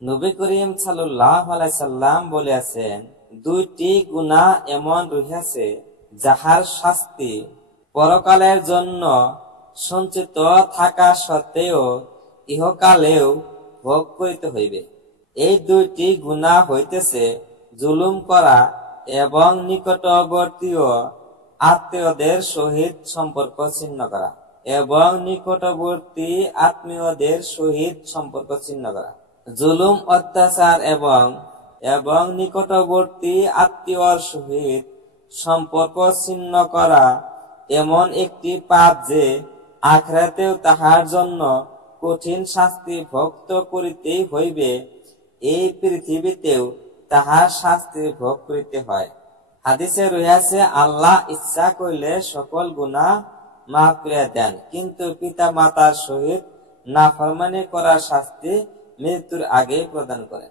নবী করিম সাল্লাল্লাহু আলাইহি সাল্লাম বলেছেন, দুইটি গুনাহ এমন রহিয়াছে যাহার শাস্তি পরকালের জন্য সঞ্চিত থাকা সত্ত্বেও ইহকালেও ভোগ করিতে হইবে। এই দুইটি গুনাহ হইতেছে জুলুম করা এবং নিকটবর্তী আত্মীয়দের সহিত সম্পর্ক ছিন্ন করা জুলুম, অত্যাচার এবং নিকটবর্তী আত্মীয়র সহিত সম্পর্ক ছিন্ন করা এমন একটি পাপ যে আখিরাতেও তাহার জন্য কঠিন শাস্তি ভোগ করিতেই হইবে, এই পৃথিবীতেও তাহার শাস্তি ভোগ করিতে হয়। হাদিসে রহিয়াছে, আল্লাহ ইচ্ছা করিলে সকল গুনাহ মাফ করিয়া দেন, কিন্তু পিতা মাতার সহিত নাফরমানি করার শাস্তি মৃত্যুর আগেই প্রদান করেন।